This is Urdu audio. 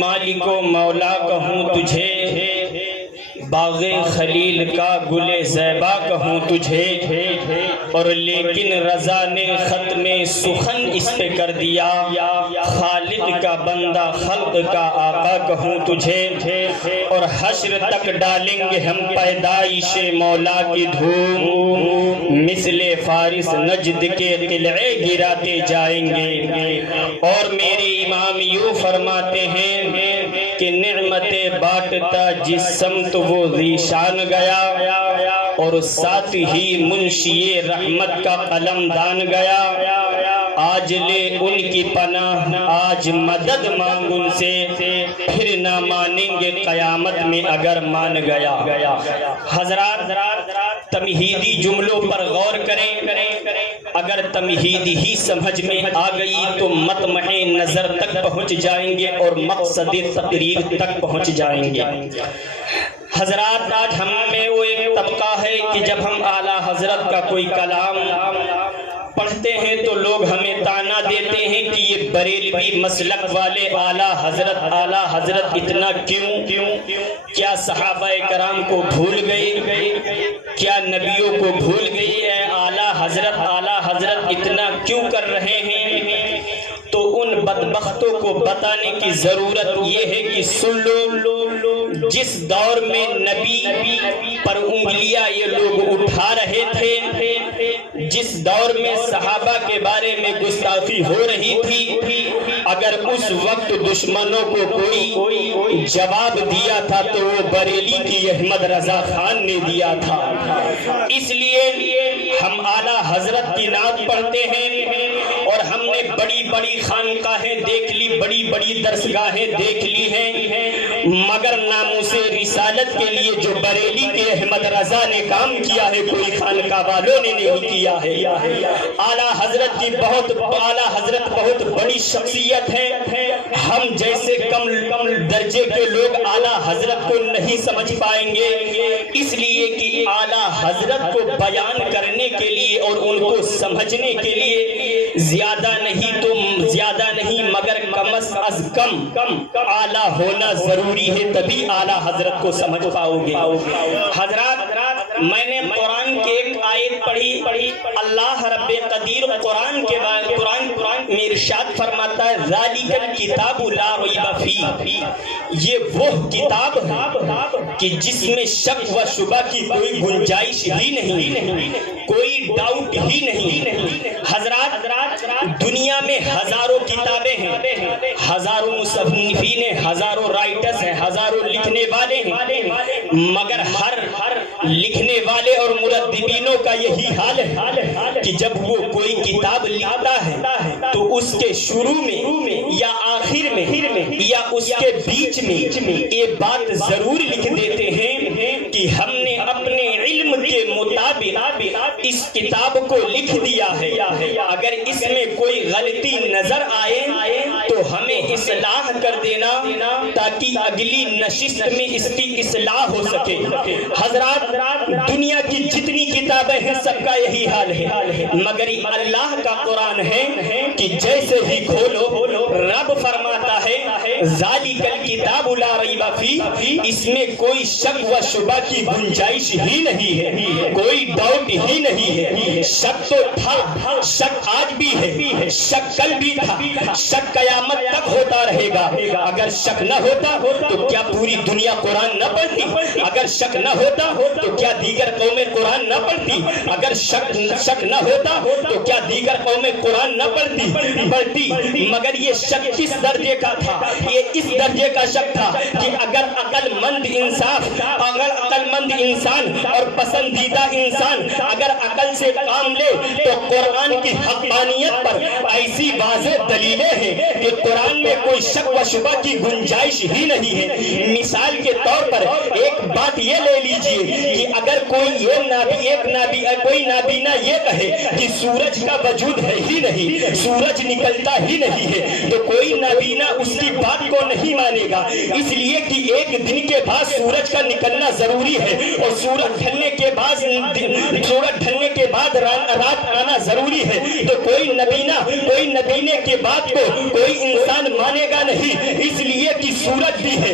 مالک و مولا کہوں تجھے، باغ خلیل کا گل زیبا کہوں تجھے، اور لیکن رضا نے ختم سخن اس پہ کر دیا، خالق کا بندہ خلق کا آقا کہوں تجھے، اور حشر تک ڈالیں گے ہم پیدائش مولا کی دھوم، مثل فارس نجد کے قلعے گراتے جائیں گے۔ اور میرے امام یوں فرماتے ہیں کہ نعمتیں بانٹتا جس سمت وہ ذیشان گیا، اور ساتھ ہی منشی رحمت کا قلم دان گیا، آج لے ان کی پناہ آج مدد مانگ ان سے، پھر نہ مانیں گے قیامت میں اگر مان گیا۔ حضرات تمہیدی جملوں پر غور کریں، اگر تمہیدی ہی سمجھ میں آ گئی تو مطمع نظر تک پہنچ جائیں گے اور مقصد تقریر تک پہنچ جائیں گے۔ حضرات آج ہم میں وہ ایک طبقہ ہے کہ جب ہم اعلیٰ حضرت کا کوئی کلام پڑھتے ہیں تو لوگ ہمیں طعنہ دیتے ہیں کہ یہ بریلوی مسلک والے اعلیٰ حضرت اتنا کیوں؟ کیا صحابہ کرام کو بھول گئے؟ کیا نبیوں کو بھول گئی ہے؟ اعلیٰ حضرت اتنا کیوں کر رہے ہیں؟ تو ان بدبختوں کو بتانے کی ضرورت یہ ہے کہ سن لو، جس دور میں نبی پر انگلیاں یہ لوگ اٹھا رہے تھے، جس دور میں صحابہ کے بارے میں گستاخی ہو رہی تھی، اگر اس وقت دشمنوں کو کوئی جواب دیا تھا تو وہ بریلی کی احمد رضا خان نے دیا تھا۔ اس لیے ہم اعلیٰ حضرت کی نعت پڑھتے ہیں، اور ہم نے بڑی بڑی خانقاہیں دیکھ لی، بڑی بڑی درسگاہیں دیکھ لی ہیں، مگر ناموس رسالت کے لیے جو بریلی کے احمد رضا نے کام کیا ہے کوئی خانقاہ والوں نے نہیں کیا ہے۔ اعلیٰ حضرت بہت بڑی شخصیت ہے، ہم جیسے کم درجے کے لوگ اعلیٰ حضرت کو نہیں سمجھ پائیں گے، اس لیے کہ اعلیٰ حضرت کو بیان کرنے کے لیے اور ان کو سمجھنے کے لیے زیادہ نہیں مگر کم از کم اعلیٰ ہونا ضروری ہے، تبھی اعلیٰ حضرت کو سمجھ پاؤ گے۔ حضرات میں نے قرآن کی ایک آیت پڑھی، اللہ رب قدیر قرآن میں ارشاد فرماتا ہے ذالک الکتاب لا ریب فیہ، یہ وہ کتاب ہے کہ جس میں شک و شبہ کی کوئی گنجائش ہی نہیں، کوئی ڈاؤٹ ہی نہیں۔ حضرات دنیا میں ہزاروں کتابیں ہیں، ہزاروں مصنفین ہیں، ہزاروں رائٹرز ہیں، ہزاروں لکھنے والے ہیں، مگر ہر لکھنے والے اور مرتبینوں کا یہی حال ہے کہ جب وہ کوئی کتاب لکھتا ہے تو اس کے شروع میں یا آخر میں یا اس کے بیچ میں یہ بات ضرور لکھ دیتے ہیں کہ ہم نے اپنے علم کے مطابق اس کتاب کو لکھ دیا ہے، اگر اس میں کوئی غلطی نظر آئے تو ہمیں اصلاح کر دینا تاکہ اگلی نشست میں اس کی اصلاح ہو سکے۔ حضرات دنیا کی جتنی کتابیں ہیں سب کا یہی حال ہے، مگر اللہ کا قرآن ہے کہ جیسے ہی کھولو رب فرماتا ہے ذالک الکتاب لا ریب فیہ، اس میں کوئی شک و شبہ کی گنجائش ہی نہیں ہے، کوئی ڈاؤٹ ہی نہیں ہے۔ شک تو تھا، شک آج بھی ہے، شک کل بھی تھا، شک قیامت تک ہوتا رہے گا۔ اگر شک نہ ہوتا تو کیا پوری دنیا قرآن نہ پڑھتی؟ اگر شک نہ ہوتا تو کیا دیگر قومیں قرآن نہ پڑھتی؟ اگر شک نہ ہوتا تو کیا دیگر قومیں قرآن نہ پڑھتی؟ مگر یہ شک کس درجے کا تھا؟ یہ اس درجے کا شک تھا کہ اگر عقل مند انسان اور پسندیدہ انسان اگر عقل سے کام لے تو قرآن کی حقانیت پر ایسی واضح دلیلیں ہیں کہ قرآن میں کوئی شک و شبہ کی گنجائش ہی نہیں ہے۔ مثال کے طور پر ایک بات یہ لے لیجئے کہ اگر کوئی نابینا یہ کہے کہ سورج کا وجود ہے ہی نہیں، سورج نکلتا ہی نہیں ہے، تو کوئی نابینا اس کی بات کو نہیں مانے گا، اس لیے کہ ایک دن کے بعد سورج کا نکلنا ضروری ہے اور سورج ڈھلنے کے بعد رات آنا ضروری ہے۔ تو کوئی نبینے کی بات کو کوئی انسان مانے گا نہیں، اس لیے کہ صورت دی ہے،